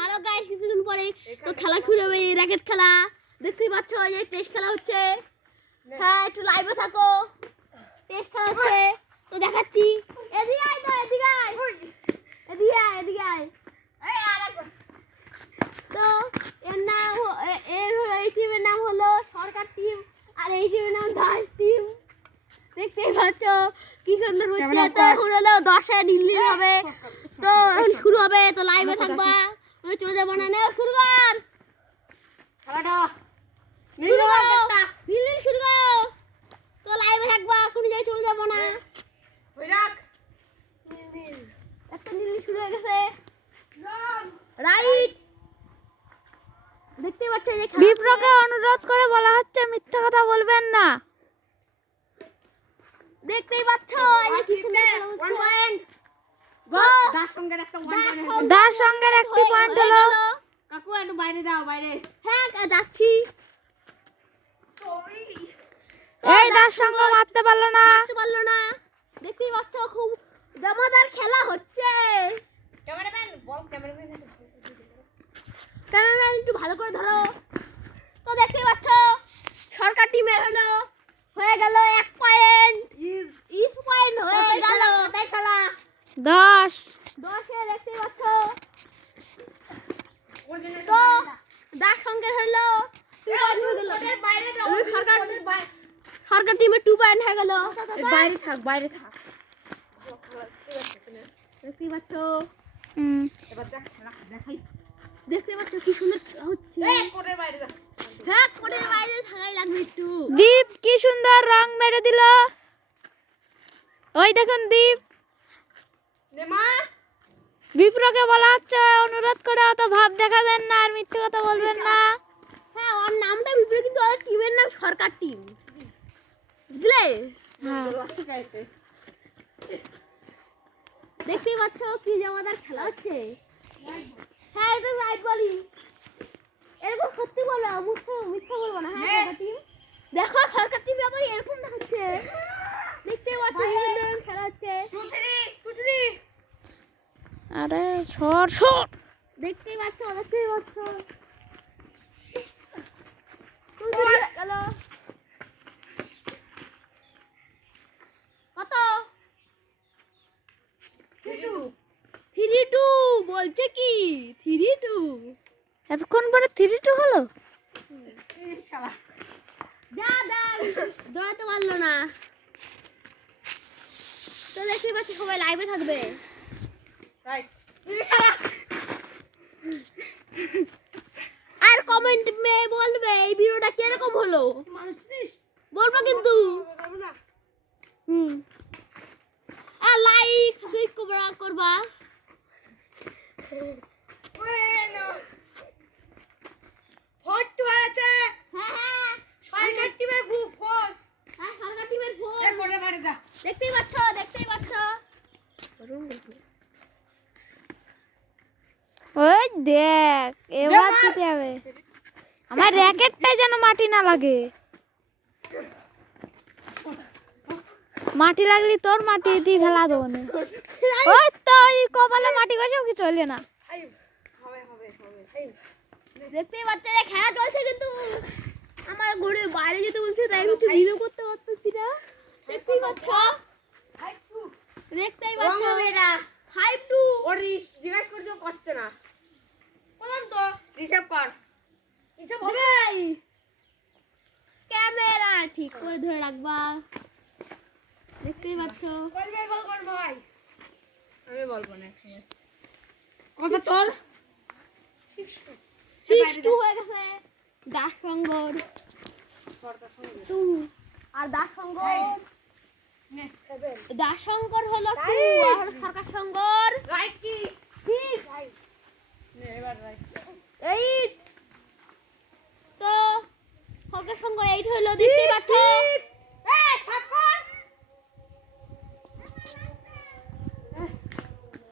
Hello guys, কিছুদিন পরে তো খেলা শুরু হবে, এই র্যাকেট খেলা দেখতেই পাচ্ছ। এই টেস্ট খেলা হচ্ছে। হ্যাঁ, একটু লাইভে থাকো। টেস্ট খেলা হচ্ছে তো দেখাচ্ছি। এদিকে আয়, তো এদিকে আয়, এদিকে আয়, এদিকে আয়। তো এর নাম এই টিমের নাম হলো সরকার টিম, আর এই টিমের নাম দাস টিম। দেখতেই পাচ্ছ কি সুন্দর হচ্ছে। তো এখন হলো 10-এ নীল হবে, তো এখন শুরু হবে। তো লাইভে থাকবা, চলে যাবো না। নে শুরু কর খেলাটা, নীল শুরু করো। তো লাইভে থাকবা, কোনো জায়গায় চলে যাবো না। একটা নীল শুরু হয়ে গেছে। রাইট, দেখতে পাচ্ছ যে বিপ্রকে অনুরোধ করে বলা হচ্ছে মিথ্যা কথা বলবেন না। দেখতেই পাচ্ছ এই যে কি সুন্দর খেলা হচ্ছে। দাস সঙ্গের একটা দাস সঙ্গের একটি পয়েন্ট হলো। কাকু একটু বাইরে যাও, বাইরে। হ্যাঁ যাচ্ছি। এই দাস সঙ্গ মারতে পারলো না। মারতে পারলো না। দেখতেই পাচ্ছ খুব জমাদার খেলা হচ্ছে। ক্যামেরাম্যান বল, ক্যামেরাম্যান ক্যামেরাম্যান একটু ভালো করে ধরো। তো দেখতেই পাচ্ছ সরকার টিমের হলো হয়ে গেল 1 পয়েন্ট। ইস পয়েন্ট হয়ে গেল। কোথায় খেলা 10 10-এ দেখতেই পাচ্ছ। তো দাস সঙ্গের হলো 2 পয়েন্ট হয়ে গেল। বাইরে যাও, সরকার টিমের 2 পয়েন্ট হয়ে গেল। বাইরে থাক, বাইরে থাক। দেখতেই পাচ্ছ, এবার দেখ খেলা দেখাই। দেখতে পাচ্ছ কি সুন্দর খেলা হচ্ছে। এই কোণের বাইরে যা। হ্যাঁ, কোণের বাইরে থাকাই লাগবে একটু। দীপ কি সুন্দর রং মেরে দিল। ওই দেখুন দীপ। নেমা বিপ্রকে বলা হচ্ছে অনুরোধ করে অত ভাব দেখাবেন না আর মিথ্যে কথা বলবেন না। হ্যাঁ, ওর নামটা বিপরীত, কিন্তু ওর টিমের নাম সরকার টিম, বুঝলে? হ্যাঁ, দেখতেই পাচ্ছ কি জমাদার খেলা হচ্ছে। হ্যাঁ, এটা রাইট বলি। এরকম সত্যি বলবো, মিথ্যা বলবো না। হ্যাঁ, সরকার টিম। দেখো সরকার টিম আবার এরকম দেখাচ্ছে। দেখতেই পাচ্ছ কি সুন্দর খেলা হচ্ছে। আরে সর। দেখতেই পাচ্ছ, দেখতেই পাচ্ছ। গেল কত? 3-2 বলছে কি? 3-2 এতক্ষণ পরে 3-2 হলো। যা দৌড়াতে পারলো না। তো দেখতেই পাচ্ছি সবাই লাইভে থাকবে। আর কমেন্ট মে বলবে এই ভিডিওটা কিরকম হলো, বলবো কিন্তু। আর লাইক সাবস্ক্রাইব করবা। হ্যাঁ, সরকার টিমের ফোন। দেখতেই পাচ্ছ। ওই দেখ এবার যেতে হবে। আমার র্যাকেটটাই যেন মাটি না লাগে। মাটি লাগলে তোর মাটি দিয়ে খেলা দেবো না। ওই তো এই কপালে মাটি গেছেও কি চলে না। দেখতেই পাচ্ছ যে খেলা চলছে, কিন্তু আমার ঘরের বাইরে যেতে বলছে, তাই আমি একটু ভিডিও করতে পারতেছি না। দেখতেই পাচ্ছ। 5-2 ওর জিজ্ঞেস করছো করছে না। বললাম তো রিসেভ কর। হিসাব হবে। ক্যামেরা ঠিক করে ধরে রাখবা। দেখতেই পাচ্ছ। আমি বলবো না। কত তোর? 6-2 হয়ে গেছে। দাস সঙ্গর 2 আর দাস সঙ্গর হলো 2 আর হলো সরকার সঙ্গর রাইট কি? 6। এবার রাইট। 8। তো সরকার সঙ্গর 8 হলো। দেখতেই পাচ্ছ।